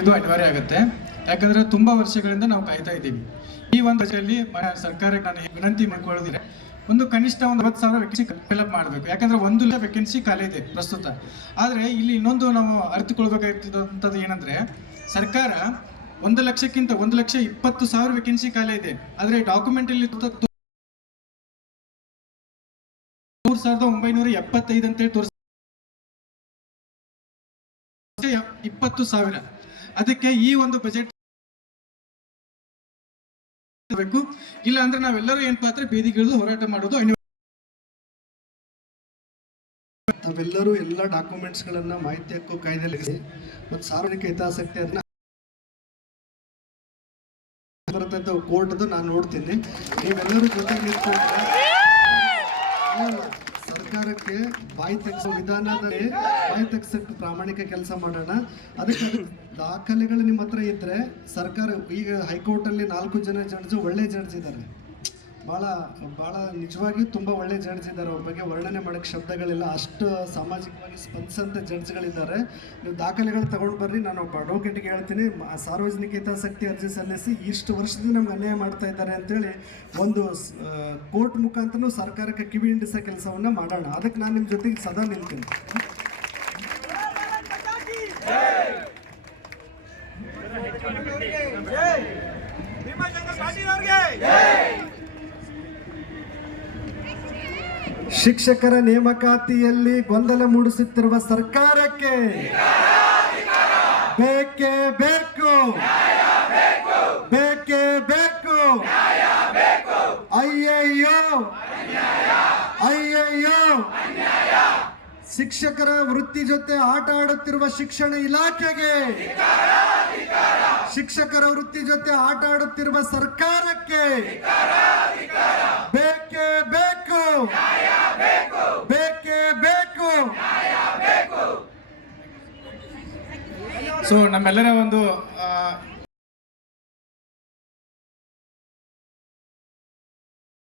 ಇದು ಅನಿವಾರ್ಯ ಆಗುತ್ತೆ. ಯಾಕಂದ್ರೆ ತುಂಬಾ ವರ್ಷಗಳಿಂದ ನಾವು ಕಾಯ್ತಾ ಇದ್ದೀವಿ. ಈ ಒಂದು ವರ್ಷದಲ್ಲಿ ಸರ್ಕಾರಕ್ಕೆ ನಾನು ವಿನಂತಿ ಮಾಡ್ಕೊಳ್ಳೋದಿದ್ರೆ ಒಂದು ಕನಿಷ್ಠ 90,000 ವೇಕೆನ್ಸಿ ಫಿಲಪ್ ಮಾಡಬೇಕು. ಯಾಕಂದ್ರೆ 1 ವೇಕೆನ್ಸಿ ಖಾಲಿ ಇದೆ ಪ್ರಸ್ತುತ. ಆದರೆ ಇಲ್ಲಿ ಇನ್ನೊಂದು ನಾವು ಅರಿತುಕೊಳ್ಬೇಕಾಗಿರ್ತದಂಥದ್ದು ಏನಂದ್ರೆ, ಸರ್ಕಾರ 1 ಲಕ್ಷಕ್ಕಿಂತ 1,20,000 ವೇಕೆನ್ಸಿ ಖಾಲಿ ಇದೆ. ಆದರೆ ಡಾಕ್ಯುಮೆಂಟ್ ಅಲ್ಲಿ 3,975 ಅಂತೇಳಿ ತೋರಿಸ 20,000. ಅದಕ್ಕೆ ಈ ಒಂದು ಬಜೆಟ್ ಬೇಕು. ಇಲ್ಲ ಅಂದ್ರೆ ನಾವೆಲ್ಲರೂ ಏನಪ್ಪಾ ಅಂದ್ರೆ ಬೀದಿಗಿಳಿದು ಹೋರಾಟ ಮಾಡೋದು ನಾವೆಲ್ಲರೂ ಎಲ್ಲ ಡಾಕ್ಯುಮೆಂಟ್ಸ್ ಗಳನ್ನ ಮಾಹಿತಿ ಹಕ್ಕು ಕಾಯ್ದೆಯಲ್ಲಿ ಮತ್ತು ಸಾರ್ವಜನಿಕ ಹಿತಾಸಕ್ತಿಯನ್ನ ಕೋರ್ಟ್ದು ನಾನು ನೋಡ್ತೀನಿ. ನೀವೆಲ್ಲರೂ ಜೊತೆಗೆ ನಿಂತ್ಕೊಂಡ್ರೆ ಸರ್ಕಾರಕ್ಕೆ ಬಾಯಿ ತೆಗೆಸೋ ವಿಧಾನದಲ್ಲಿ ಬಾಯಿ ತೆಗೆಸಕ್ಕೆ ಪ್ರಾಮಾಣಿಕ ಕೆಲಸ ಮಾಡೋಣ. ಅದಕ್ಕೆ ದಾಖಲೆಗಳು ನಿಮ್ಮ ಹತ್ರ ಇದ್ರೆ ಸರ್ಕಾರ ಈಗ ಹೈಕೋರ್ಟಲ್ಲಿ 4 ಜನ ಜಡ್ಜ್ ಒಳ್ಳೆ ಜಡ್ಜ್ ಇದ್ದಾರೆ. ಭಾಳ ನಿಜವಾಗಿಯೂ ತುಂಬ ಒಳ್ಳೆ ಜಡ್ಜ್ ಇದ್ದಾರೆ. ಅವ್ರ ಬಗ್ಗೆ ವರ್ಣನೆ ಮಾಡೋಕ್ಕೆ ಶಬ್ದಗಳಿಲ್ಲ. ಅಷ್ಟು ಸಾಮಾಜಿಕವಾಗಿ ಸ್ಪಂದಿಸಂಥ ಜಡ್ಜ್ಗಳಿದ್ದಾರೆ. ನೀವು ದಾಖಲೆಗಳು ತಗೊಂಡು ಬರ್ರಿ. ನಾನು ಒಬ್ಬ ಅಡ್ವೊಕೇಟ್ಗೆ ಹೇಳ್ತೀನಿ, ಸಾರ್ವಜನಿಕ ಹಿತಾಸಕ್ತಿ ಅರ್ಜಿ ಸಲ್ಲಿಸಿ ಇಷ್ಟು ವರ್ಷದಿಂದ ನಮ್ಗೆ ಅನ್ಯಾಯ ಮಾಡ್ತಾ ಇದ್ದಾರೆ ಅಂತೇಳಿ ಒಂದು ಕೋರ್ಟ್ ಮುಖಾಂತರ ಸರ್ಕಾರಕ್ಕೆ ಕಿವಿ ಹಿಂಡಿಸೋ ಕೆಲಸವನ್ನು ಮಾಡೋಣ. ಅದಕ್ಕೆ ನಾನು ನಿಮ್ಮ ಜೊತೆಗೆ ಸದಾ ನಿಲ್ತೀನಿ. ಶಿಕ್ಷಕರ ನೇಮಕಾತಿಯಲ್ಲಿ ಗೊಂದಲ ಮೂಡಿಸುತ್ತಿರುವ ಸರ್ಕಾರಕ್ಕೆ ಬೇಕೇ ಬೇಕು, ಬೇಕೇ ಬೇಕು. ಅಯ್ಯಯ್ಯೋ ಅಯ್ಯಯ್ಯೋ, ಶಿಕ್ಷಕರ ವೃತ್ತಿ ಜೊತೆ ಆಟ ಆಡುತ್ತಿರುವ ಶಿಕ್ಷಣ ಇಲಾಖೆಗೆ, ಶಿಕ್ಷಕರ ವೃತ್ತಿ ಜೊತೆ ಆಟ ಆಡುತ್ತಿರುವ ಸರ್ಕಾರಕ್ಕೆ ಬೇಕೇ ಬೇಕು, ಬೇಕೇ ಬೇಕು. ಸೊ ನಮ್ಮೆಲ್ಲರ ಒಂದು